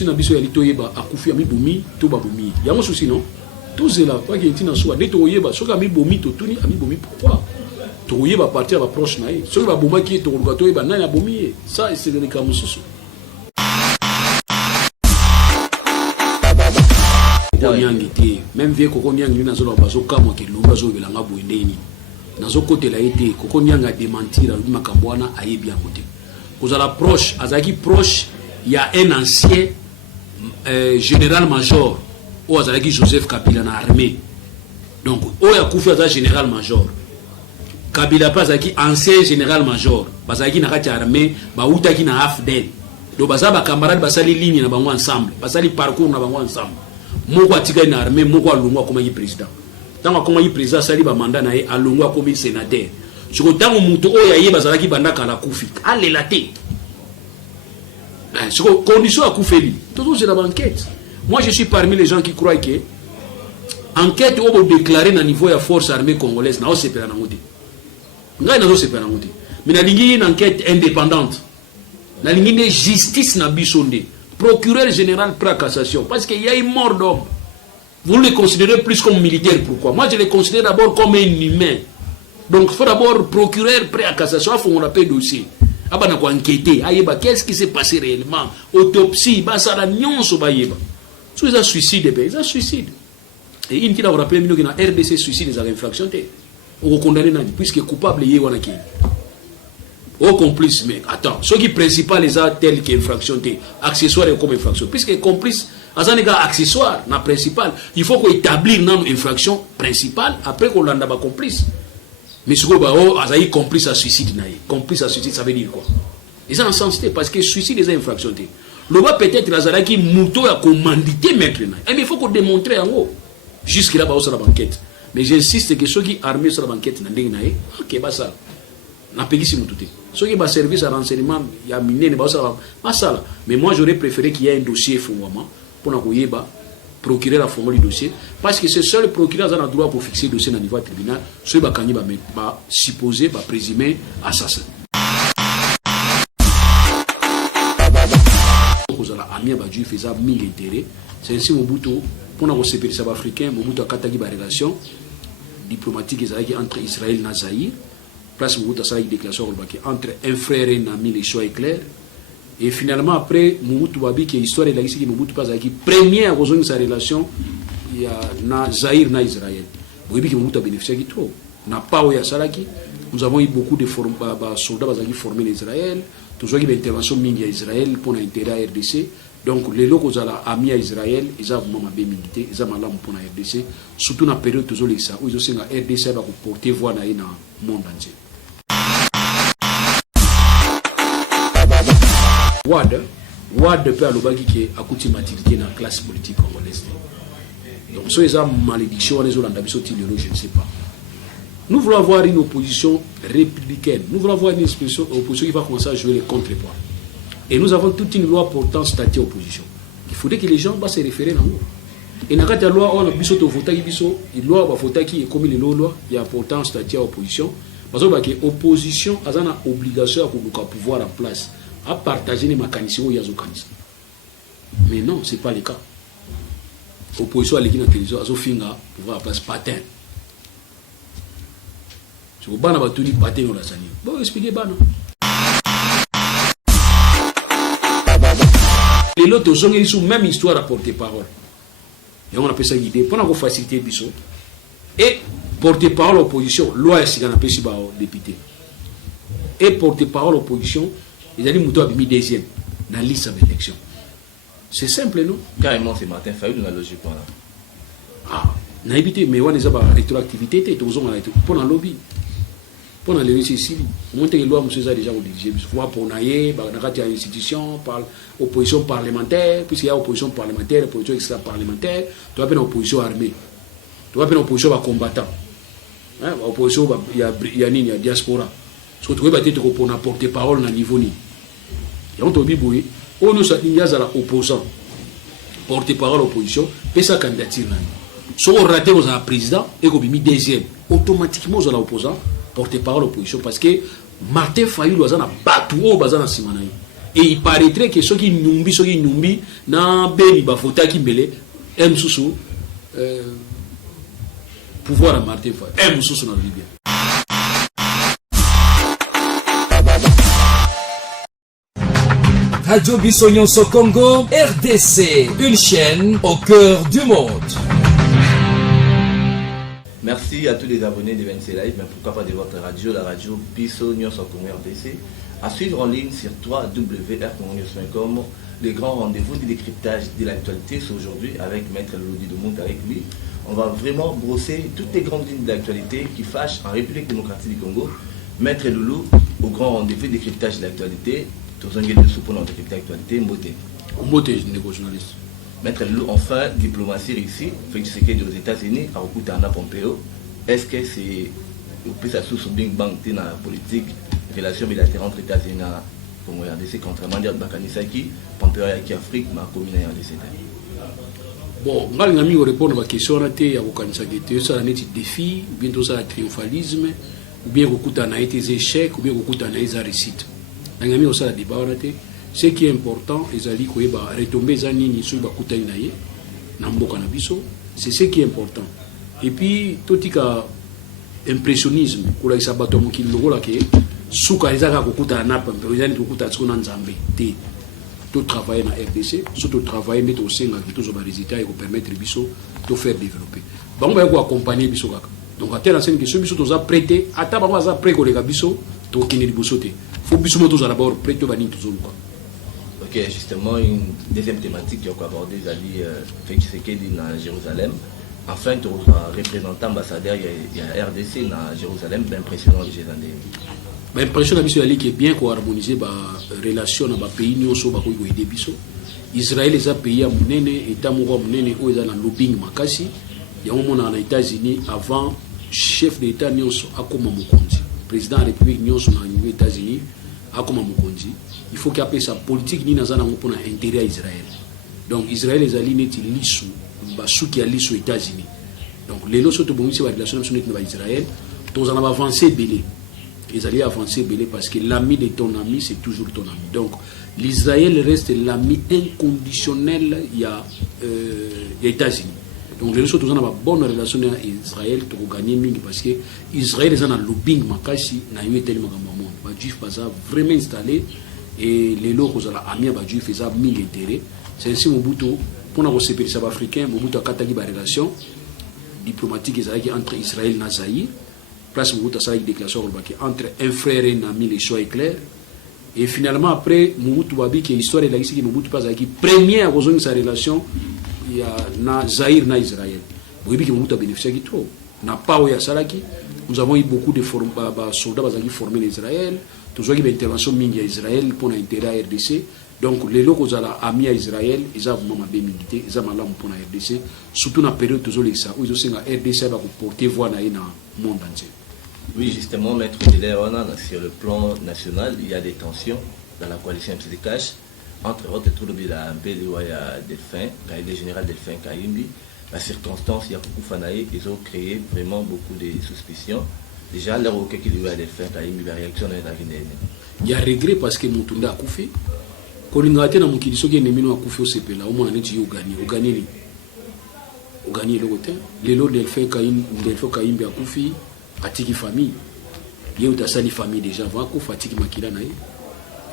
souci na biso ya litoyeba akufi ami bomi to ba bomi ya mo souci non tous là pas qui est dans soi de toyeba soka ami bomi to tuni ami bomi pourquoi toyeba partir ba proche na ye soka ba boma qui to ba toyeba na ya bomi ça c'est le cas mususu même vieux koko nyangi na zolo bazo kama ke lumba zo belanga boendeni nazo côté la été koko nyanga démentir ali makambwana ayebi ya côté kozala proche azaki proche il y a un ancien général-major ou azalaki Joseph Kabila na armée donc oya kufi aza général-major Kabila pas azaki ancien général-major bazaki na kati armée ba utaki na AFDEL do baza ba camarade basali ligne na bango ensemble basali parcours na bango ensemble moko atika na armée moko alongwa comme président tant comme président sali ba mandat na ye alongwa comme sénateur siko tango muto oya ye bazalaki banda kala kufi alela te siko condition à kufeli toujours c'est la banquette. Moi je suis parmi les gens qui croient que enquête au déclarer na niveau ya force armée congolaise na o sepela na ngoti ngai na o sepela na ngoti mais na lingi une enquête indépendante na lingi de justice na bisonde procureur général près cassation parce qu'il y a une mort d'homme. Vous le considérez plus comme militaire, pourquoi? Moi je le considère d'abord comme un humain. Donc il faut d'abord procureur près à cassation, il faut qu'on appelle dossier. Ah bah on a enquêté, qu'est-ce qui s'est passé réellement? Autopsie, bah ça la nyonso ba yeba. So ils ont suicide, ils ont suicide. Et il qui l'a rappelé que na RDC suicide des infractions té. On condamné na puisque coupable yé wana ki. Au complice, mais attends, ce qui est principal les a tel qu'infraction té, accessoire comme infraction. Puisque complice, azanega accessoire, na principal, il faut qu'on établir une infraction principale après qu'on l'a pas complice. Mais ce qu'on a azaï complice à suicide naïe. Complice à suicide, ça veut dire quoi? Ils ont un sens parce que suicide des infractions té. Le bas peut-être lazara qui mouto a commandité mettre naïe. Mais il faut qu'on démontre en haut. Jusque là bas sur la banquette. Mais j'insiste que ceux qui armés sur la banquette n'ont naïe. Ok, bah ça. Na pegi si moutou té. Ceux qui ont service à renseignement, il y a miné, mais moi j'aurais préféré qu'il y ait un dossier fondamentalement pour nous procurer la forme du dossier parce que c'est seul le procureur qui a le droit pour fixer le dossier au niveau du tribunal. Ceux qui ont supposé, présumé assassin. Amia Badju faisait 1000 intérêts. C'est ainsi Mobutu pour nous séparer les Africains. Mobutu a catagé la relation diplomatique entre Israël et Zaïre. Place Mobutu a une déclaration entre un frère et un ami, les choix est clair. Et finalement, après, Mobutu Babi, qui est l'histoire de la Russie, Mobutu Babi, qui premier à rejoindre sa relation, il y a Zaïre et Israël. Vous voyez que Mobutu a bénéficié de trop. N'a pas eu à Salaki. Nous avons eu beaucoup de soldats qui formés en Israël. Toujours eu une intervention mingi à Israël pour l'intérêt à RDC. Donc, les locaux amis à Israël, ils ont vraiment bien milité, ils ont mal pour la RDC. Surtout dans la période toujours où ils ont aussi la RDC va porter voix dans le monde entier. Wad peut aller qui est accoutumatique dans la classe politique congolaise. Donc, si ils ont malédiction, les Hollandais sont je ne sais pas. Nous voulons avoir une opposition républicaine. Nous voulons avoir une opposition qui va commencer à jouer les contre-poids. Et nous avons toute une loi portant statut opposition. Il faudrait que les gens se référer à nous. Et dans la loi, on a une loi qui est comme les lois, il y a portant statut opposition. Parce que l'opposition a une obligation à pouvoir en place, à partager les mécanismes où il y a des mécanismes. Mais non, ce n'est pas le cas. L'opposition à l'équipe de la télévision a pouvoir en place patin. Si vous avez un patin, vous allez expliquer. Les autres ils ont même histoire à porter parole. Et on appelle ça une idée. Pour faciliter le biseau. Et porter parole à l'opposition, loi est qu'on appelle ça député. Et porter parole à l'opposition, ils ont dit que nous mis deuxième dans la liste de l'élection. C'est simple, non? Carrément, c'est Martin Fayulu dans la logique. Ah, on a évité, mais on a une rétroactivité, pour un lobby. Pour la réussite ici, on a des lois qui sont déjà dirigées. Pour une institution, par opposition parlementaire, puisqu'il y a opposition parlementaire, opposition extra-parlementaire, tu as une opposition armée, tu as une opposition combattant. Opposition, il y a diaspora. Ce que tu veux battre pour porter parole à niveau ni. Et on te dit, on nous a dit, il y a l'opposant, porter parole à l'opposition, et sa candidature. Si on rate aux président et qu'on mis deuxième, automatiquement aux opposants, porter parole à l'opposition parce que Martin Fayulu a battu au bazar dans Simanaï. et il paraîtrait que ceux qui nyumbi na beni bafota qui mbele msusu pouvoir à Martin Fayoulou msusu na Libye. Radio Bissonyonso Congo, RDC, une chaîne au cœur du monde. Merci à tous les abonnés de VNC Live, mais pourquoi pas de votre radio, la radio Bissonyonso Congo RDC. À suivre en ligne sur www.rcongonius.com, les grands rendez-vous de décryptage de l'actualité. C'est aujourd'hui avec Maître Lodi Doumont. Avec lui, on va vraiment brosser toutes les grandes lignes d'actualité qui fâchent en République démocratique du Congo. Maître Loulou, au grand rendez-vous de décryptage de l'actualité. Tous les sous pour notre actualité, Mbote, journaliste. Maître Loulou, enfin, diplomatie réussie, fait que aux États-Unis, à Okutana Pompeo. Est-ce que c'est au plus à sous Big Bang dans la politique, relation bilatérale entre États-Unis et Congo RDC, contrairement à Bakanisaki, Pompeo qui Afrique, ma commune RDC. Bon, mal n'ami répondre à la question on a été à Bakanisaki, ça a été défi, ou bien tout ça triomphalisme, ou bien Okutana a été échec, ou bien Okutana a été réussite. N'ami aussi la débat on a été. Ce qui est important, les ko ba retomber zani ni so ba kutani na ye na mboka na biso, c'est ce qui est important. Et puis tout tika impressionnisme kula isabato mokili lokola ke suka ezaka kokuta na pambe ezali kokuta tsona nzambe te to travailler na RDC, surtout travailler mettre au senga ki to zo ba résultat et ko permettre biso to faire développer. Bango ba ko accompagner biso kaka. Donc à telle enseigne que ceux biso to za prêter, ata bango za prêt ko leka biso to kini biso te. Faut biso moto za d'abord prêt to bani to zo luka. Ok, justement, une deuxième thématique qui a abordé Zali Félix Tshisekedi dans Jérusalem. Enfin, tu as représentant ambassadeur, il y a RDC dans Jérusalem, bien impressionnant les gens. Impressionnant, qui est bien qu'on harmonise les relations avec les pays qui ont été aidés. Israël est un pays à Mounene, État Mounene, où il y a un lobbying makasi. Il y a un moment aux États-Unis, avant, chef d'État Nyonso Akoma Mukonzi, président de la République Nyonso dans les États-Unis, Akoma Mukonzi. Il faut qu'il y ait sa politique ni dans un intérêt à Israël. Donc Israël est allé net l'issue, basou qui a l'issue aux États-Unis. Donc les lois sont bonnes sur la relation avec Israël. Tous en ont avancé belé. Ils allaient avancer belé parce que l'ami de ton ami c'est toujours ton ami. Donc l'Israël reste l'ami inconditionnel il y a États-Unis. Donc les lois sont tous en ont bonne relation avec Israël pour gagner mingi parce que Israël est en lobbying makasi na eu tellement de monde. Bah juif pas vraiment installé. Et les locaux à la Amia Badju faisaient mille intérêts. C'est ainsi Mobutu, pour nous séparer les Africains, Mobutu a catalogué la relation diplomatique entre Israël et Zaïre. Place Mobutu a une déclaration entre un frère et un ami, les choix est clair. Et finalement, après, Mobutu a dit que l'histoire est là ici, que Mobutu pas qui premier à rejoindre sa relation, il y a Zaïre et Israël. Vous voyez que Mobutu a bénéficié de tout. N'a pas eu à Salaki. Nous avons eu beaucoup de soldats qui formés en Israël. Toujours qu'il y a une intervention mingi à Israël pour l'intérêt à RDC. Donc les locaux qui sont amis à Israël, ils ont vraiment bien milité, ils ont mal pour la RDC. Surtout dans la période où ils ont RDC va porter voix dans le monde entier. Oui, justement, Maître Léona, sur le plan national, il y a des tensions dans la coalition MCDCAsh. Entre autres, tout le monde a un peu de Delphin, le général Delphin Kayimbi. La circonstance, il y a beaucoup de Fanaï, ils ont créé vraiment beaucoup de suspicions. Déjà, là où il y a des faits, il y a une réaction. Il y a regret parce que Moutunda a coupé. Quand il y a un mokili qui a coupé au CPLA, au moins on a gagné. On a gagné le côté. Les lots Delphin Kayimbi a coupé, Atiki famille. Il y a une famille déjà avant Kouf, Atiki Makila naï.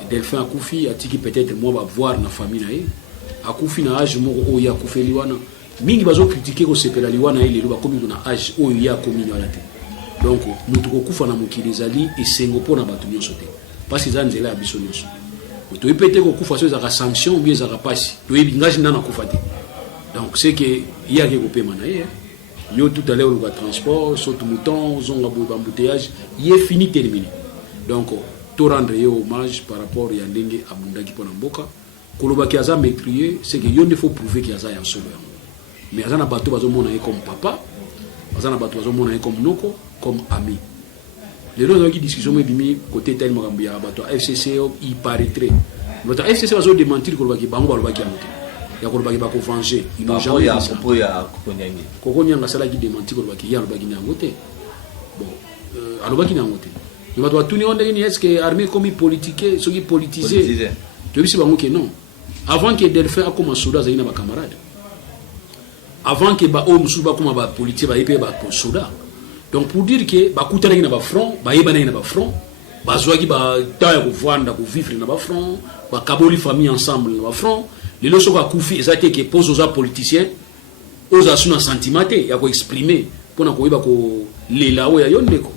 Delphin a coupé, Atiki peut-être moi va voir la famille naï. A coupé na âge moko o ya coupé liwana. Mingi bazo critiquer au CPLA liwana il est comme dans âge o ya comme na la tête. Donc nous devons kufa na mokili zali esengo pona bato nyonso te parce que zanzela biso nyonso to ipete ko kufa so za sanction ou bien za pasi to ibingaji na kufa te. Donc c'est que il y a quelque paiement na ye yo tout à l'heure le transport saute mouton zonga embouteillage il est fini terminé. Donc to rendre yo hommage par rapport ya ndenge abundaki pona mboka koloba ki aza maîtrier c'est que yo ne faut prouver qu'il y a ça ya solo mais azana bato bazo mona comme papa azana bato bazo mona comme noko comme ami. Les gens qui discussion mais bimi côté tel makambo ya bato FCC il paraîtrait notre FCC va démentir que le bango ba ki amote ya ko ba ki ba ko venger ils n'ont jamais ya propos ya kokonyanga sala qui démentir que le ba ki ya ba ki nangote bon alo ba ki nangote mais bato tuni on est-ce que armée comme politique ceux qui politisé Depuis c'est que non. Avant que Delphin a comme soldat, il y a des camarades. Avant que ba o musu ba comme ba politique ba épée ba soldat. Donc pour dire que ba kutana ina ba front, ba yebana ina ba front, ba zoaki ba taille ko vendre ko vivre na ba front, ba kaboli famille ensemble na ba front. Les leçons ka koufi ezate que pose aux politiciens, aux asuna sentimenté ya ko exprimer pour na ko yeba ko lela o ya yonde ko.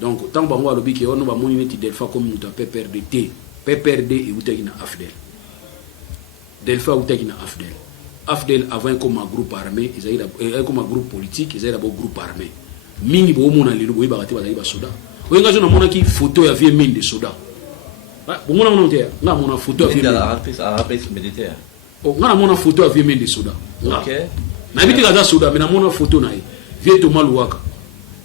Donc tant bango alobi ke ono ba moni neti Delphin comme muta PPRD, PPRD et utaki na AFDEL. Delphin utaki na AFDEL. AFDEL avant comme un groupe armé, ils avaient comme un groupe politique, ils avaient d'abord groupe armé. Mingi bo mona lelo bo ibakati ba ba soda. Oyenga zo na mona ki photo ya vie mine de soda. Bo mona mona te, na mona photo ya vie militaire. Oh, na mona photo ya vie mine de soda. OK. Na biti ka za soda, mais na mona photo na ye. Vie Thomas Luwaka.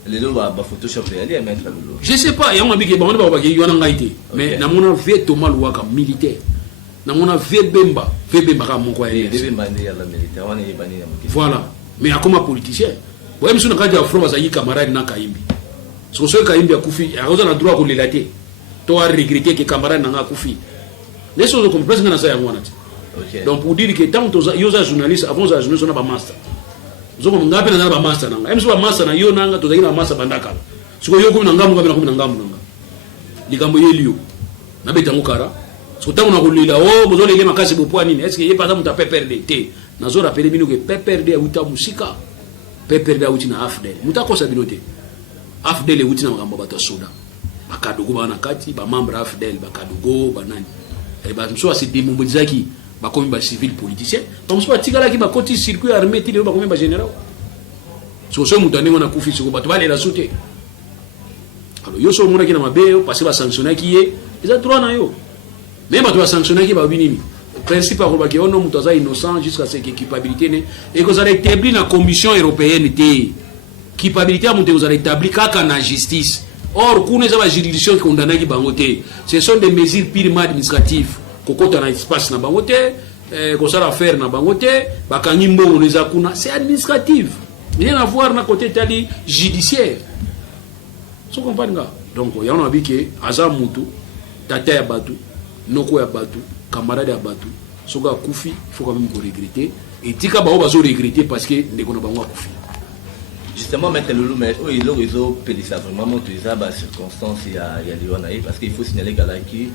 Lelo ba Photoshop ali mettre lelo. Je sais pas, ya mona biki ba mona ba ki yona ngaite. Mais na mona vie Thomas Luwaka militaire. Na mona vie Bemba ka moko ya. Bemba ndi ya la militaire, on est bani ya moko. Voilà. Mais akoma politicien. Boye misu na kadi ya front baza yi camarade na Kayimbi. So so Kayimbi akufi, akoza na droit ko lelater. To a regretter que camarade na akufi. Les choses comme presque na ça ya mwana. OK. Donc pour dire que tant yoza journaliste avant za journaliste na ba master. Zoko ngapi na ba master nanga. Misu ba master na yo nanga to zaina master bandaka. Siko yo kumi na ngamu nanga. Likambo yelio. Na beta ngokara. So tango na ko lela o bozo lele makasi bo poani. Est-ce que yé pas ça muta PPRD té. Nazo rappeler bino que PPRD a uta musika. PPRD a uti na AFDEL. Muta kosa binote. AFDEL e uti na makambo bato soda. Bakadogo bana kati, ba membre AFDEL, bakadogo banani. Et ba mso a se démobilisaki ba komi ba civil politicien. Ba mso atikala ki ba koti circuit armé ti ba komi ba général. So so mutane ngona kufi siko bato bale la soute. Alors yo so mona ki na mabe parce ba sanctionner ki ye, eza droit na yo. Même bato ba sanctionner ki ba binini. Principe à Robaki, on est innocent jusqu'à ce que culpabilité et que vous allez établir la commission européenne de culpabilité à monter vous allez établir qu'à la justice. Or, pour nous la juridiction qui condamne qui bangote, ce sont des mesures purement administratives. Koko dans espace na bangote, qu'on ça faire na bangote, bakangimbo les akuna, c'est administratif. Rien à voir na côté tali judiciaire. So comprenez nga. Donc, il y a un avis que Azamutu, Tata ya batu, Noko ya batu. Camarade à Batou, Soga Koufi, il faut quand même regretter. Et Tika Bao va regretter parce que les gens ont Koufi. Justement, mettre le loup, mais il ont pédissé vraiment toutes les circonstances, il y a Lyonaï, parce qu'il faut signaler qu'il y a qui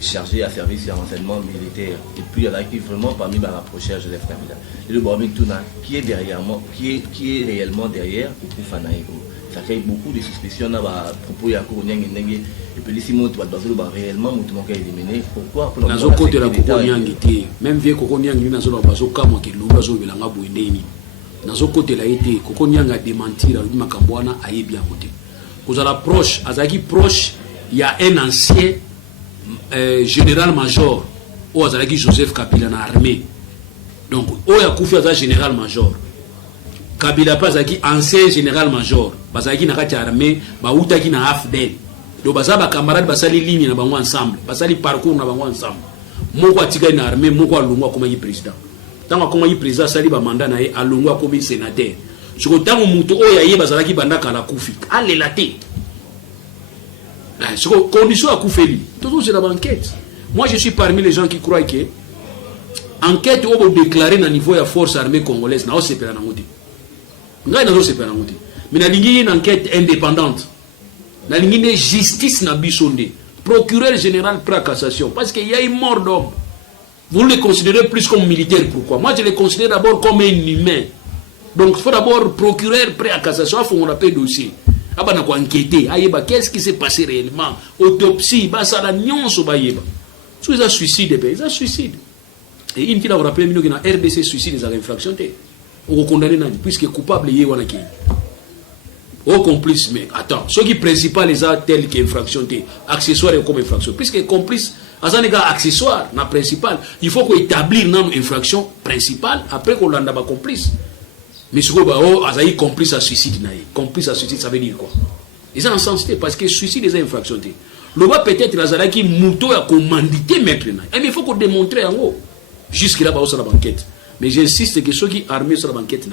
chargé à service et renseignement militaire. Et puis il y a qui vraiment parmi la rapprochage de l'Eftamila. Et le Bormik Touna, qui est réellement derrière Koufanaïko. Ça crée beaucoup de suspicions à propos de la Kourniang et puis ici, tu vas réellement éliminé. Pourquoi dans le côté de la Kourniang, même vieux Kourniang, il y a un cas qui est lourd, il y a un cas dans le côté de la été, Kourniang a démenti, il y a un Makambouana a bien côté. Vous allez proche, il y a un ancien général-major, ou Joseph Kabila dans l'armée. Donc, il y a un général-major. Kabila pas ancien général-major, bazaki na kati armée, ba utaki na AFDEL. Do bazaba camarade basali ligne na bango ensemble, basali parcours na bango ensemble. Moko atika na armée, moko alungwa comme président. Tango comme président sali ba mandat na ye alungwa comme sénateur. Soko tango muto oya ye bazalaki bandaka la kufi. Allez la té. Soko condition à kufeli. Toujours c'est la banquette. Moi je suis parmi les gens qui croient que enquête au déclarer na niveau ya force armée congolaise na o sepela na ngoti. Ngai na zo sepela na ngoti. Mais na lingi une enquête indépendante. La ligne de justice na bisonde. Procureur général prêt à cassation. Parce qu'il y a une mort d'homme. Vous le considérez plus comme militaire. Pourquoi? Moi, je le considère d'abord comme un humain. Donc, il faut d'abord procureur prêt à cassation. Il faut qu'on appelle dossier. Il faut enquêter. Qu'est-ce qui s'est passé réellement? Autopsie. Ça la nyonso ba yeba. Si ils ont suicide, ils ont suicide. Et une qui l'a rappelé, que dans RDC suicide, ils ont infraction. On condamne puisque coupable, il y a au complice, mais attends, ce qui est principal, les a tel qu'infraction, accessoire comme infraction. Puisque complice, à un égard accessoire, na principal, il faut qu'on établisse une infraction principale après qu'on l'a complice. Mais ce qu'on a complice à suicide, complice à suicide, ça veut dire quoi? Ils ont un sens, parce que suicide, les infractions. Le bas peut-être, il a qui mouton à commanditer maintenant. Mais il faut qu'on démontre en haut. Jusque-là, sur la banquette. Mais j'insiste que ceux qui armés sur la banquette,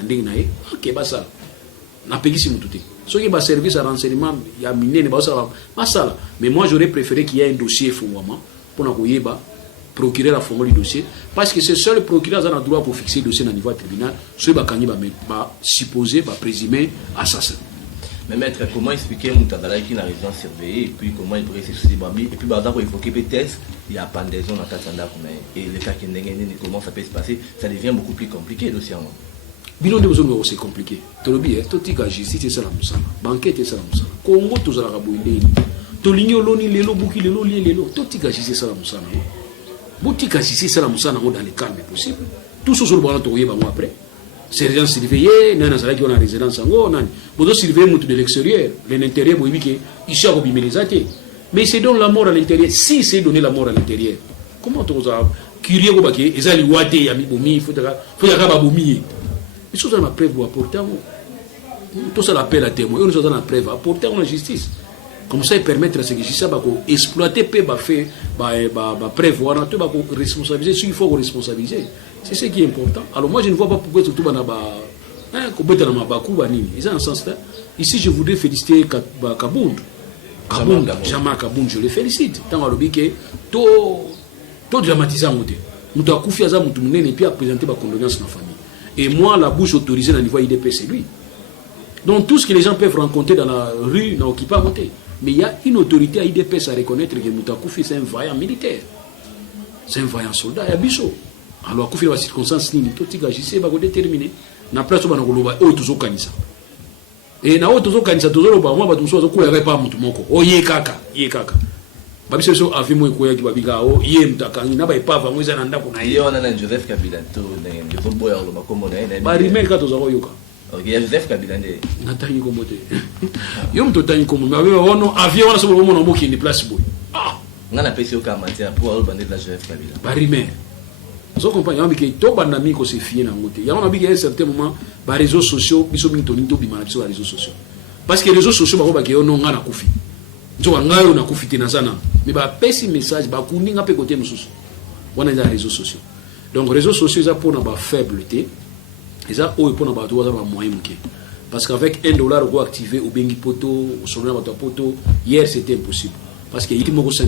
ok, bah ça. Na pegisi mututi. Ceux qui va service à renseignement, il y a miné ne ba ça. Mais moi j'aurais préféré qu'il y ait un dossier fouama pour na koyeba procureur a formé le dossier parce que c'est seul le procureur qui a le droit pour fixer le dossier dans le niveau tribunal ce qui va supposer va présumer assassin. Mais maître, comment expliquer Moutabala qui est la résidence surveillée et puis comment il pourrait se soucier et puis il faut évoquer peut-être il y a pendaison dans Katsanda et le cas qui est comment ça peut se passer, ça devient beaucoup plus compliqué le sien. Bilan de besoin c'est compliqué. Tolobi tout tika justice c'est ça la musala. Banquette c'est ça la musala. Congo tout ça la kaboinde. Tolinyo loni lelo buki lelo lelo tout tika justice c'est ça la musala. Boutika justice c'est la musala dans les calmes possible. Tout ce sur le ballon toyé bango après. Sergent surveillé, nana sala qui on a résidence ngo nani. Bodo surveiller mutu de l'extérieur, l'intérieur boibi que isha ko bimelizate. Mais c'est donc la mort à l'intérieur. Si c'est donner la mort à l'intérieur. Comment tu vas curieux ko baké ezali wate ya mibomi faut ya ba bomi. Ils sont dans la preuve pour apporter tout ça l'appel à témoin. Ils sont dans la preuve apporter la justice. Comme ça, ils permettent à ce que justice va exploiter, va faire, va prévoir, va responsabiliser. Ce qu'il faut responsabiliser. C'est ce qui est important. Alors moi, je ne vois pas pourquoi tout le monde a un sens là. Ici, je voudrais féliciter Kabound. Jamal Kabound, je le félicite. Tant que le que tout dramatisant. Nous avons confié à nous et puis à présenter ma condoléance à la famille. Et moi, la bouche autorisée dans le niveau IDP, c'est lui. Donc tout ce que les gens peuvent rencontrer dans la rue n'a pas monté. Mais il y a une autorité à IDP à reconnaître que Moutakoufis c'est un vaillant militaire. C'est un vaillant soldat. Il y a Bisso. Alors, Koufi, la circonstance, tout ce qui va déterminer. Na place où on a tout kanisa. Et na tout kanisa, tout le monde va tout ça, tout le pas mutumoko. Oh, ye kaka. Babiso so afimo ikoya ki babika o ye mtakani na ba ipava mwiza na ndako na ye wana na Joseph Kabila to na zo boya lo makomo na ba rimeka to za yoka. OK, ya Joseph Kabila nde natanyi ko mote. Yo mtotanyi ko mo ba wono avion wana so bo mo na mboki ni place boy. Ah, ngana pesi yo ka matia pour al bande de la Joseph Kabila. Ba rimeka. Zo compagnie on biki to banda mi ko se fie na ngote. Ya on biki à un certain moment ba réseaux sociaux biso binto ni to bima biso réseaux sociaux. Parce que les réseaux sociaux ba baki yo no ngana kufi. Nzoka ngayo na kufiti na sana. Mais ba pesi message ba kuninga pe côté mususu. Wana za réseaux sociaux. Donc réseaux sociaux ça pour na ba faibleté. Et ça o pour na ba to za ba moyen muke. Parce qu'avec $1 go activer au bengi poto, au sonner ba poto, hier c'était impossible. Parce que il moko $5.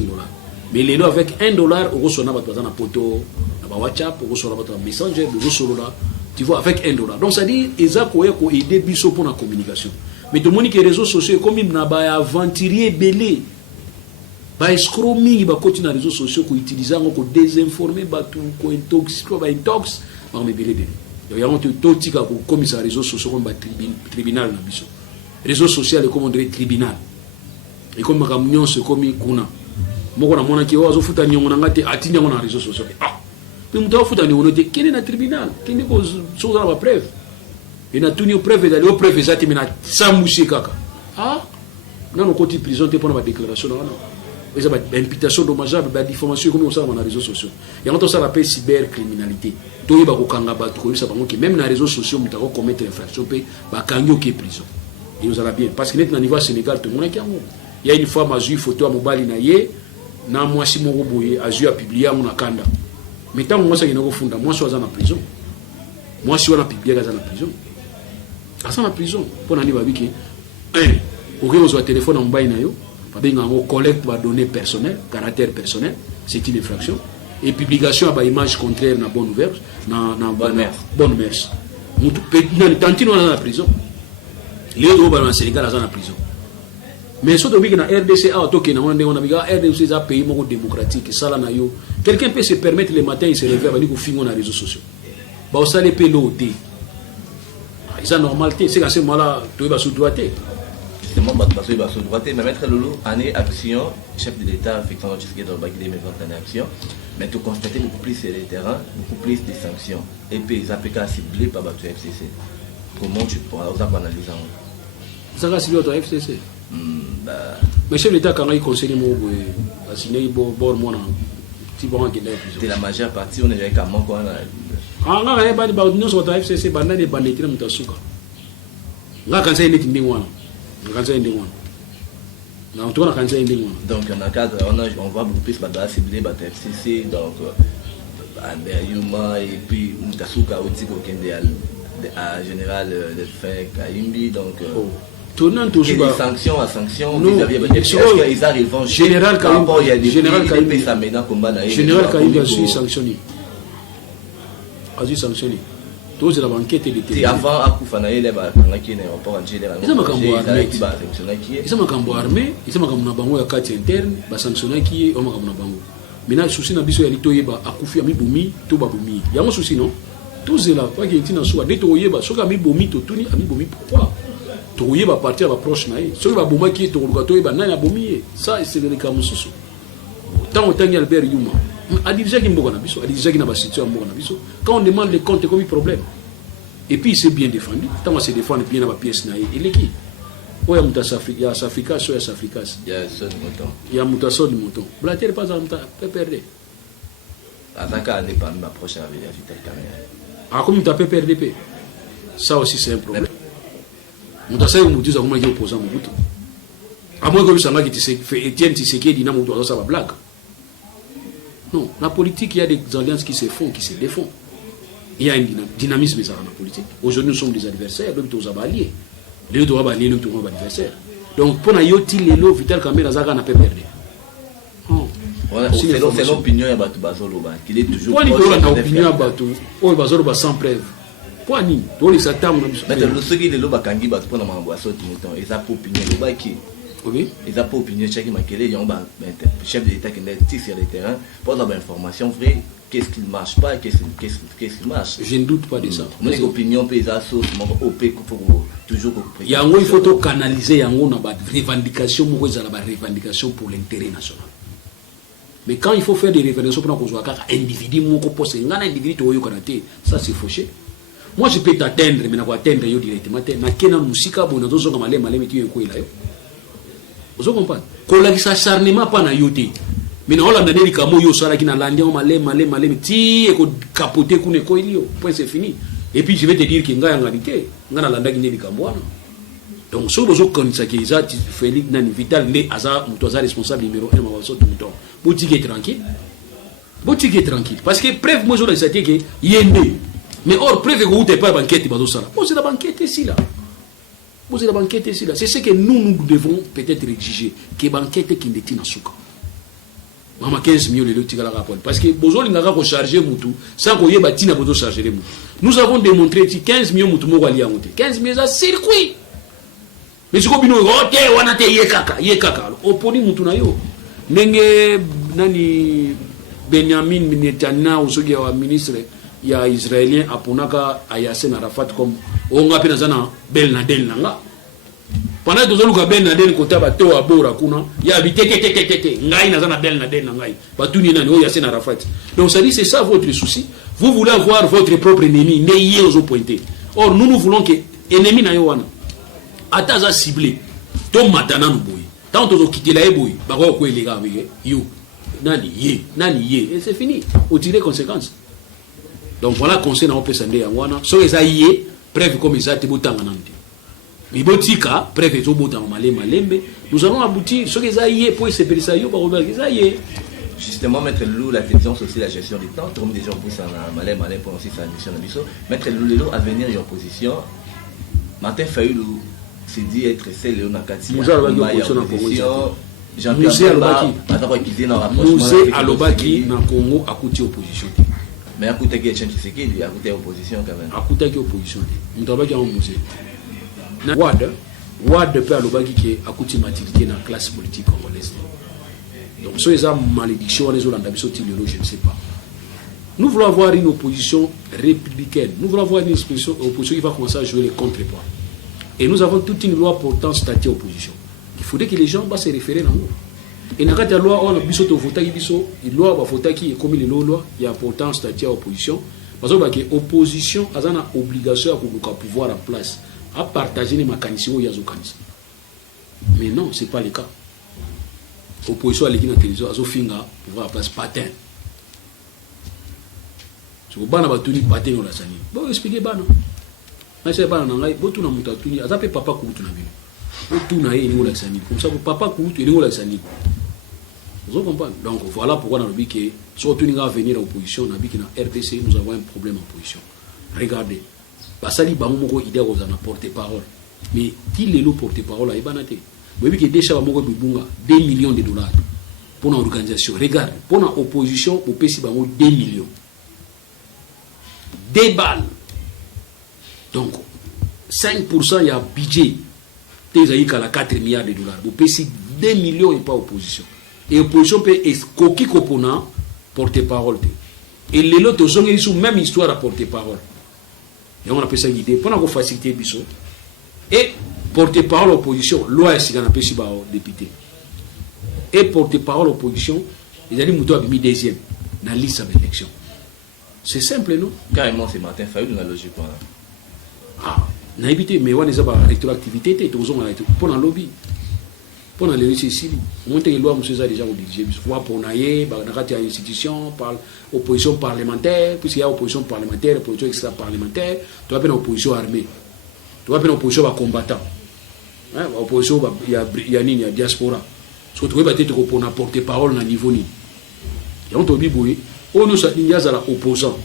Mais les avec $1 au sonner ba na poto, na ba WhatsApp, au sonner ba Messenger, au sonner là, tu vois avec $1. Donc ça dit ezako ko aider biso pour la communication. Mais tout le monde qui est réseaux sociaux comme il n'a pas aventurier belé ba escroc mingi ba continuer les réseaux sociaux ko utiliser ko désinformer ba tout ko intoxiquer ba intox ba me belé belé il y a un tout tika ko commissaire réseaux sociaux comme ba tribunal na biso réseaux sociaux comme on dirait tribunal et comme ka mnyon se comme kuna moko na mona ki ozo futa nyongo na ngate atinya na réseaux sociaux ah mais mutawa futa ni onote kene na tribunal kene ko so za ba preuve et na tuni preuve d'aller au preuve ça timina samouché kaka ah non on continue prison te pour la déclaration non mais ça va imputation dommageable ba diffamation comme ça dans les réseaux sociaux et on ça l'appelle cybercriminalité to yeba ko kanga ba to ça bango que même na réseaux sociaux mutako commettre infraction pe ba kanyo ke prison et nous allons bien parce que net na niveau Sénégal tout le monde il y a une fois ma ju photo à mobile na ye na moi si mon boye a ju a publié mon akanda mais tant moi ça qui n'ako funda moi soit dans la prison moi si on a publié dans la prison à la prison pour nani babiki ok on soit téléphone en bas na yo on collecte les données personnelles caractère personnel c'est une infraction et publication à image contraire na bonne nouvelle na bonne mère mutu tantino na prison les autres dans le Sénégal dans la prison mais ce que na RDC a toqué na on a biga RDC c'est un pays démocratique ça là na yo quelqu'un peut se permettre le matin il se réveille va dire ko fingo na réseaux sociaux ba ça les péloté c'est normal c'est à ce moment là tu vas sous droité justement parce que sous droité mais mettre Lolo année action chef de l'état effectivement tu sais dans le bac des mesures en action mais tu constates beaucoup plus sur le terrain beaucoup plus de sanctions et puis les APK ciblés par le FCC comment tu peux analyser ça va cibler le FCC mais chef de l'état quand il conseille moi assigner bon moi petit bon qui est la majeure partie on est avec un manque ah nga ya bani ba nous sur ta FCC banda ne banditira mutasuka nga kanza ine tindingwana kanza indingwana na on tourne kanza indingwana donc en cadre on voit beaucoup plus banda ciblé ba FCC donc Yuma et puis mutasuka aussi au Kende à général de fait Kaimbi donc Tournant toujours des sanctions à sanctions non, est-ce qu'ils arrivent en Général Kaïm, il y a des Général Kaïm, pays ça maintenant combat là Général Kaïm a su sanctionner. A su sanctionner. Tous c'est la banquette de c'est avant Akoufa na ile ba ngaki na rapport en général. Ils ont makambo armé. Ils ont makambo armé, ils ont makambo na bango ya carte interne, ba sanctionner qui o makambo na bango. Maintenant souci na biso ya litoyeba akufi ami bomi to ba bomi. Yango souci non. Tous là pas qui est na soi de toyeba soka ami bomi to tuni ami bomi pourquoi? Toyeba partir ba proche na ye. Soka ba boma qui to ruka toyeba na bomi. Ça c'est le cas mususu. Tant autant Albert Yuma. Adivisa qui mboka na biso, adivisa qui na ba situation mboka na biso. Quand on demande les comptes comme problème. Et puis il s'est bien défendu. Tant on se défend bien dans la pièce na il est qui? Oh ya muta Afrika, ya Afrika, so ya Afrika. Il y a ça du mouton. Il y a muta so du mouton. Blatter pas en peut perdre. Azaka n'est pas ma prochaine avec la Vital Cameroun. Ah comme tu peux perdre paix. Ça aussi c'est un problème. Muta sa yo mutu za kuma qui opposant Mobutu. À moins que le sanga qui fait Etienne Tshisekedi na mutu ça va blague. Non, la politique, il y a des alliances qui se font, qui se défont. Il y a un dynamisme dans la politique. Aujourd'hui, nous sommes des adversaires, donc nous sommes alliés. Les autres sont alliés, nous sommes adversaires. Donc, pour nous, les lots, Vital Kamerhe, Zaga n'a pas perdu. C'est l'opinion de Bazolo, qu'il est toujours. Pourquoi il y a l'opinion de Bazolo sans preuve? Pourquoi il y a les attaques? Mais le secret de l'Obakangi, pour nous, ils ont pas opinion de oui. Ils n'ont pas opinion de chaque maquillé, ils ont un chef de l'État qui est sur le terrain pour avoir l'information vraie, qu'est-ce qui ne marche pas, qu'est-ce qui marche. Je ne doute pas de ça. Mon opinion, peut être toujours. Il y a il faut canaliser une revendication pour l'intérêt national. Mais quand il faut faire des revendications pour un individu, ça c'est fauché. Moi je peux t'atteindre, mais je peux atteindre directement. Vous comprenez? Quand la s'acharnement pas na yoté. Mais non la ndeli kamo yo sala kina landia malé ti e ko capoter kune ko ilio. Point c'est fini. Et puis je vais te dire que nga ngalité, nga na landa kine likambo. Donc so bozo konisa ki za Félix Nani Vital ne aza mutoza responsable numéro 1 ma so tout temps. Botike tranquille. Botike tranquille parce que preuve moi je le sais que yende. Mais or preuve que vous t'es pas banquette bazo sala. Bon c'est la banquette ici là. Vous la banquette ici là. C'est ce que nous devons peut-être exiger. Que banquette qui n'est pas souka. Maman 15 millions de dollars parce que besoin de nous charger mutu sans qu'on y ait bâti na besoin charger mutu. Nous avons démontré que 15 millions mutu mo wali amonte. 15 millions à circuit. Mais ce qu'on bino rote wana te yekaka. Oponi mutu na yo. Nenge nani Benjamin Netanyahu soki wa ministre ya israélien aponaka Yasser Arafat comme on a penazana bel nadel nanga pendant que nous avons ben nadel kota bato abora kuna ya habité ngai nazana bel nadel ngai batuni nani o Yasser Arafat. Donc ça dit c'est ça votre souci. Vous voulez avoir votre propre ennemi ne yé aux pointés. Or nous voulons que ennemi na yo wana ataza ciblé to matana no boy tant to quitter la boy ba ko elega avec yo nani yé et c'est fini au tirer conséquences. Donc voilà conseil na opesa ndé yangwana so ezaye preuve comme ezate botanga nante bibotika preuve to botanga malembe nous allons aboutir so ezaye pour se perisa yo ba robert ezaye justement mettre Lou la question c'est aussi la gestion du temps comme des gens poussent en malin pour aussi sa mission de biso mettre Lou à venir en position Martin Fayulu s'est dit être celle Léona Kati nous allons en position Jean-Pierre Alobaki na Congo akuti opposition. Mais à côté de Tshisekedi, il y a côté opposition quand même. À côté de opposition. Nous travaillons en musée. Wad peut Alobaki qui est à côté de la classe politique congolaise. Donc, ce sont des malédictions, les Hollandais, je ne sais pas. Nous voulons avoir une opposition républicaine. Nous voulons avoir une opposition qui va commencer à jouer les contre-poids. Et nous avons toute une loi portant statut opposition. Il faudrait que les gens se référer dans nous. Et dans la loi, on a biso to vota qui biso, il loi va vota qui est comme les lois, il y a pourtant statut à opposition. Parce que l'opposition a une obligation à pouvoir en place, à partager les mécanismes où il y a des mais non, ce n'est pas le cas. L'opposition à l'équipe de télévision, à Zofinga, pouvoir en place patin. Si vous avez un patin, vous allez expliquer. Vous avez un papa papa comme ça, papa vous comprenez? Donc voilà pourquoi dans le but que surtout nous allons venir à l'opposition, dans la RDC, nous avons un problème en opposition. Regardez, Basali Bamoko idée aux porte-parole. mais qui est le porte-parole à Ibanate. Vous voyez que déjà, 2 millions de dollars pour l'organisation. Regarde, pour l'opposition, au PC, 2 millions. 2 balles. Donc, 5% il y a budget. Il y a 4 milliards de dollars. Au PC, 2 millions et pas opposition. Et l'opposition peut être coquille copona porte-parole. Et les autres ont une même histoire à porte-parole. Et on appelle ça l'idée. Pour nous faciliter les choses. Et porte-parole opposition, loi est qu'on appelle ça député. Et porte-parole opposition, ils ont dit mis deuxième dans la liste de l'élection. C'est simple, non? Carrément, c'est Martin Fayulu dans la logique. Ah, n'a évité, mais on a des rétroactivité, pour le lobby. Pour les ici, on a des lois, monsieur, déjà obligé. Pour naïe, il y a une institution, opposition parlementaire, puisqu'il y a opposition parlementaire, opposition extra-parlementaire, tu as une opposition armée, tu as une opposition combattant. Opposition, il y a diaspora. Parce que tu peux être pour porter parole à niveau ni. Et on te dit, oui, on nous a dit à l'opposant,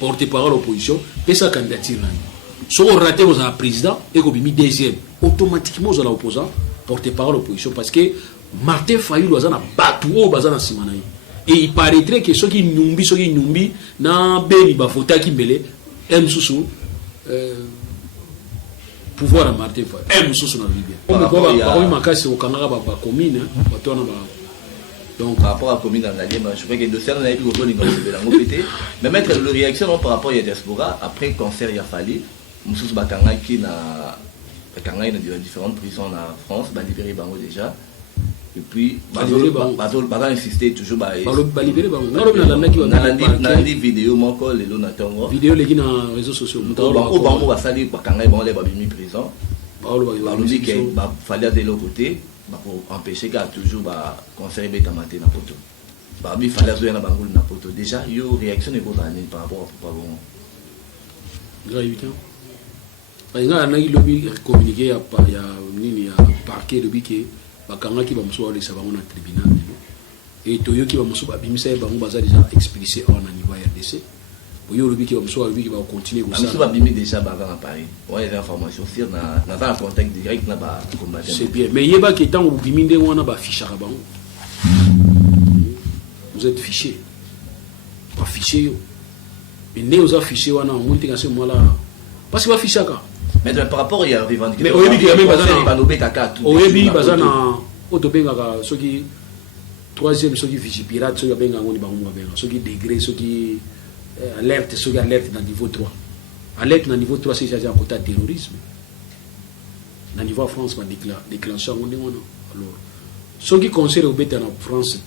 porter parole à l'opposition, et sa candidature. Si on rate aux président et qu'on mis deuxième, automatiquement aux opposants, porter parole à l'opposition. Parce que Martin Fayulu a battu au bazar Simanaï. Et il paraîtrait que ceux qui n'oublient, n'a béni bafota qui mêlé, aiment sous pouvoir à Martin Fayulu. Aiment sous la Libye. On ne peut pas ma casse au Canada, commune, donc par rapport à la commune en allié, je crois que le dossier n'a plus de la mais mettre la réaction par rapport à la diaspora, après le cancer, il a fallu, Moussous Bakanga qui n'a différentes prisons en France, libéré Bango déjà. Et puis, Bazol insisté toujours. Libéré Bango. On a des vidéos, mon col, les lonatongo. Vidéo, les gens dans les réseaux sociaux. Au Bango, va salir Bakanga et Bango, les prison. Balou dit qu'il fallait aller de l'autre côté pour empêcher qu'il y ait toujours conserver les tamates dans le poteau. Il fallait aller dans le poteau. Déjà, il y a une réaction par rapport à Pabon. Gravité. Il y a un communiqué, il y a un parquet de biquet, bakanga qui va me sauver les savants au tribunal. Et Toyo qui va me sauver, Bimisa et Bango Baza déjà explicité en niveau RDC. Boyo le biquet va me sauver, qui va continuer comme ça. Bimisa va bimer déjà Baza en Paris. On a des informations sur dans un contact direct dans le combat. C'est bien. Mais il y a qui tant où biminde on a fiché à Bango. Vous êtes fiché. Pas fiché. Mais né aux affichés on a monté à ce moment-là. Parce qu'il va ficher à mais par rapport à la revendication, mais au début, il y a même au début, il y a un ceux qui troisième, ceux qui fichent pirate, ceux qui ceux qui degré, ceux qui alerte, ceux qui alerte dans le niveau 3. Alerte dans le niveau 3, c'est déjà un côté terrorisme. Dans le niveau France, on va déclencher. Alors, ceux qui conseillent au bête en France,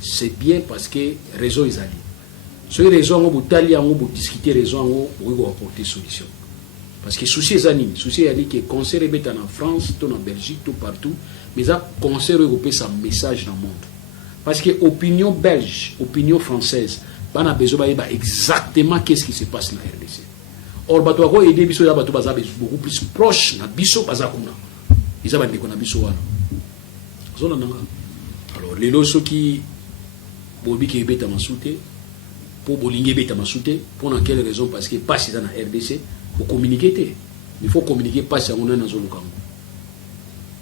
c'est bien parce que raison est allée. Ceux qui raison, on va discuter raison, on va apporter solution. Parce que souci est anime, souci est que conseil est en France, tout en Belgique, tout partout, mais ça conseil européen ça message dans le monde. Parce que opinion belge, opinion française, on a besoin de savoir exactement qu'est-ce qui se passe dans la RDC. Or, bato ko aider biso ya bato baza beaucoup plus proche na biso baza kuna. Ils ont dit qu'on a biso wana. Zona nanga. Alors les loso qui bobi qui beta masouté pour bolingue beta masouté pour dans quelle raison parce que pas si dans la RDC pour communiquer, il faut communiquer pas si on est dans zone Congo.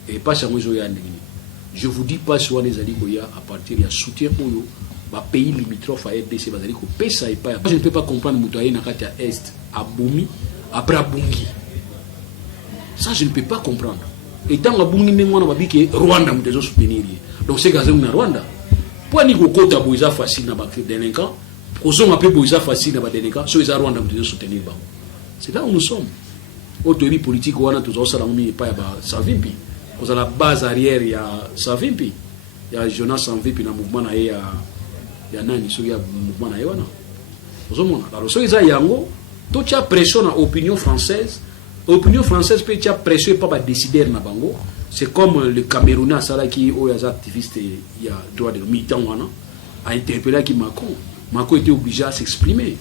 Et pas si on est en je vous dis pas si on est à partir de soutien pour le pays limitrophe à RDC, je ne peux pas comprendre Moutaye Nakata Est à Boumi, après à Bungi. Ça, je ne peux pas comprendre. Et tant à Bungi, on a dit que Rwanda nous soutenir. Donc c'est gazé na Rwanda. Pour ni ko kota boiza facile na ba délinquant, ko so appelé boiza facile na ba délinquant, so ils Rwanda nous soutenir ba. C'est là où nous sommes. Au théorie politique, on a toujours ça, on n'a pas Savimpi. Parce que la base arrière, il y a Savimpi. Il y a Jonas Savimpi dans le mouvement, il y a Nani, il y a le mouvement. Alors, si il y a Yango, tu as pression dans l'opinion française. L'opinion française peut être pression pas décider dans Bango. C'est comme le Camerounais, qui est un activiste, il y a droit de militant, a interpellé Macron. Macron était obligé à s'exprimer.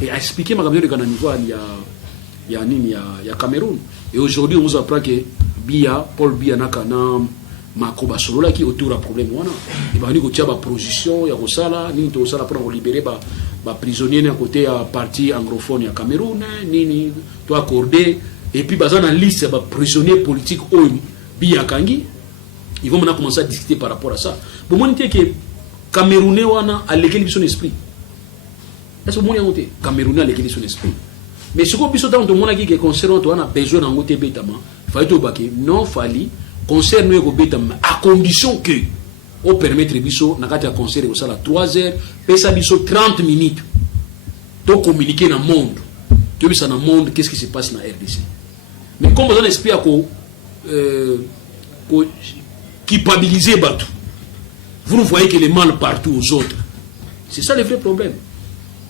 Et à expliquer ma caméra de niveau il y a Cameroun. Et aujourd'hui, on nous apprend que Paul Biya Nakana Macron Basolola qui autour d'un problème. Il va dire que tu as une proposition, il y a ça là, pour libérer prisonnier à côté à parti anglophone à Cameroun nini to accordé et puis bazan en liste ba prisonnier politique au Biakangi. Ils vont maintenant commencer à discuter par rapport à ça. Bon moi que Camerounais wana a lequel son esprit. Est-ce que moi y Camerounais a lequel son esprit. Mais ce qu'on peut dans le monde qui concerne on a besoin d'en côté bétama. Fallait au baquet non fallait concerne au bétama à condition que on permettre biso nakati ya concert au sala 3 heures pesa biso 30 minutes to communiquer dans le monde to bisa dans le monde qu'est-ce qui se passe dans RDC. Mais comme on esprit à ko culpabiliser Batou. Vous ne voyez que les mal partout aux autres. C'est ça le vrai problème.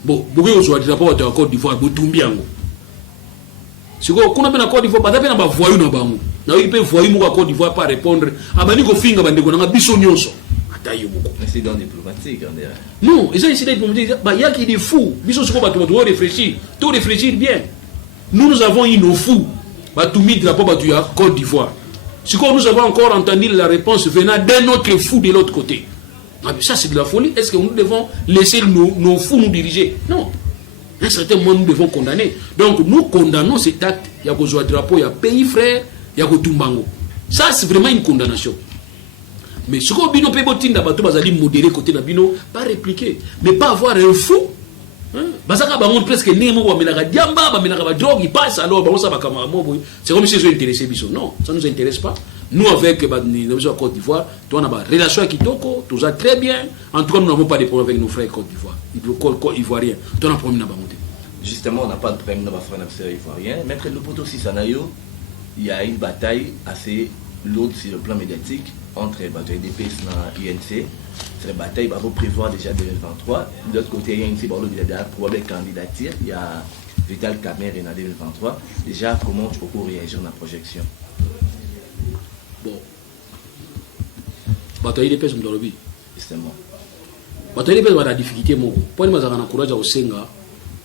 Bon, vous avez dit rapport à la Côte d'Ivoire, vous tombez en haut. Si vous avez la Côte d'Ivoire, vous avez un voyou dans le banc. Vous avez un voyou à Côte d'Ivoire pas répondre. Ah, ben, vous avez un bisognoso. Incident diplomatique, on dirait. Non, les incidents diplomatiques, il y a qui des fous. Bisognoso, tu dois réfléchir. Tu dois réfléchir bien. Nous avons eu nos fous. Tout mis rapport à la Côte d'Ivoire. Si nous avons encore entendu la réponse venant d'un autre fou de l'autre côté. Ça, c'est de la folie. Est-ce que nous devons laisser nos fous nous diriger? Non. À un certain moment, nous devons condamner. Donc, nous condamnons cet acte. Il y a besoin de drapeau, il y a pays frère, il y a Tumbango. Ça, c'est vraiment une condamnation. Mais ce qu'on bino peut modérer côté Nabino, pas répliquer. Mais pas avoir un fou. Basaka bangon presque nemo ba menaka diamba ba menaka ba drogue il passe alors ba ça ba kamamo boy c'est comme si ils sont intéressés biso non ça nous intéresse pas nous avec nous Côte d'Ivoire on a ba relation avec Kitoko tout ça très bien en tout cas nous n'avons pas de problème avec nos frères Côte d'Ivoire ivoiriens on a problème na ba monter justement on n'a pas de problème na ba frères ivoiriens mais que le poteau aussi sanayo il y a une bataille assez lourde sur le plan médiatique entre EDPS et INC. C'est une bataille qui va prévoir déjà 2023. De l'autre côté, il y a une probable candidature. Il y a Vital Kamerhe en 2023. Déjà, comment tu peux réagir dans la projection? Bon. Bataille EDPS, je me dis. Justement. Bataille EDPS, il y a des difficultés. Pour nous, on a encouragé au Senga,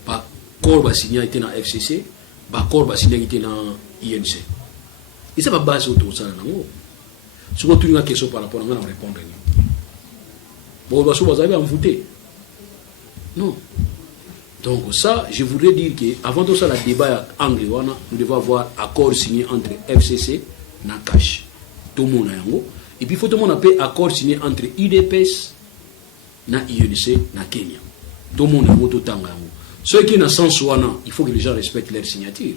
par corps va signer dans la FCC, par corps va signer dans INC. Et ça va baser autour de ça. Si vous avez une question par rapport à ça, on va répondre. Bon, vous avez envoûté. Non. Donc ça, je voudrais dire qu'avant tout ça, le débat anglais, nous devons avoir un accord signé entre FCC et Nakash. Tout le monde a un. Et puis il faut tout le monde ait un accord signé entre IDPS et INC et Kenya. Tout le monde a un tout le temps. Ceux qui n'ont pas sens, il faut que les gens respectent leur signature.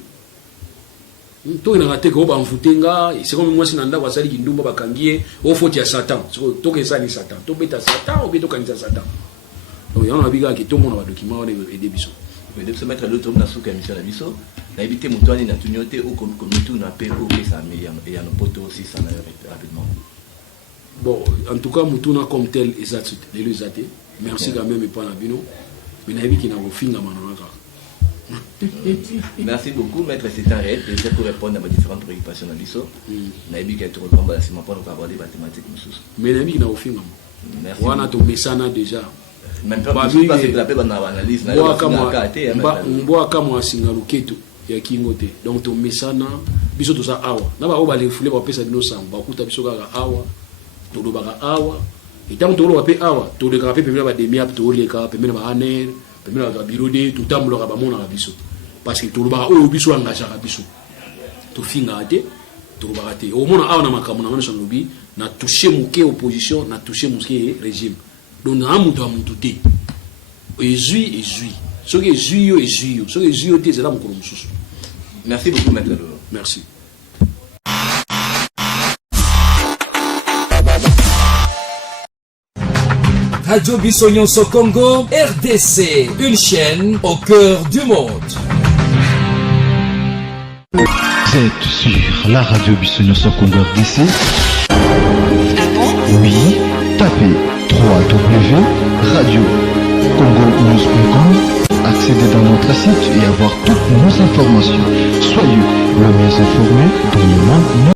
To ina ngate ko ba mfutenga c'est comme moi sinanda kwa sali kindumba bakangie au faut ya Satan to ke sali Satan to beta Satan ou beto kanisa Satan donc on a biga ki to mona ba document on aider biso de se mettre l'autre na sous commission na biso na éviter mutwani na tunyote au comité na pe au ça mais il y a nos potes aussi ça rapidement bon en tout cas mutuna comme tel exact les exaté merci quand même pas na bino mais na éviter na ofinga manaka. Merci beaucoup, maître. C'est un réel plaisir pour répondre à mes différentes préoccupations. Naïbi qui a été répondre à pour aborder les mathématiques. Mais Naïbi n'a aucun. Merci. On a tout messana déjà. Même pas si la paix dans l'analyse. Mboa kama singaluketu ya kingote. Donc to messana biso to ça awa. Na ba ba les foulé ba pesa bino samba kuta biso ka awa. To do ba awa. Et tant to lo ba pe awa, to le ka pe pemela ba demi-ap to le ka pemela ba aner. Parce que tout le monde a biso engagé à biso. Tout finga ate, tout le monde au monde a na makamu na sanobi na toucher muke opposition, na toucher muke régime. Donc na muto a muto te. Ezui. Ce que ezui. Ce que ezui te c'est là mon mususu. Merci beaucoup maître Lolo. Merci. Radio Bissonyonso Congo, RDC, une chaîne au cœur du monde. Vous êtes sur la radio Bissonyonso Congo RDC. Oui, tapez www.radiocongonews.com, accédez dans notre site et avoir toutes nos informations. Soyez le mieux informés dans le monde.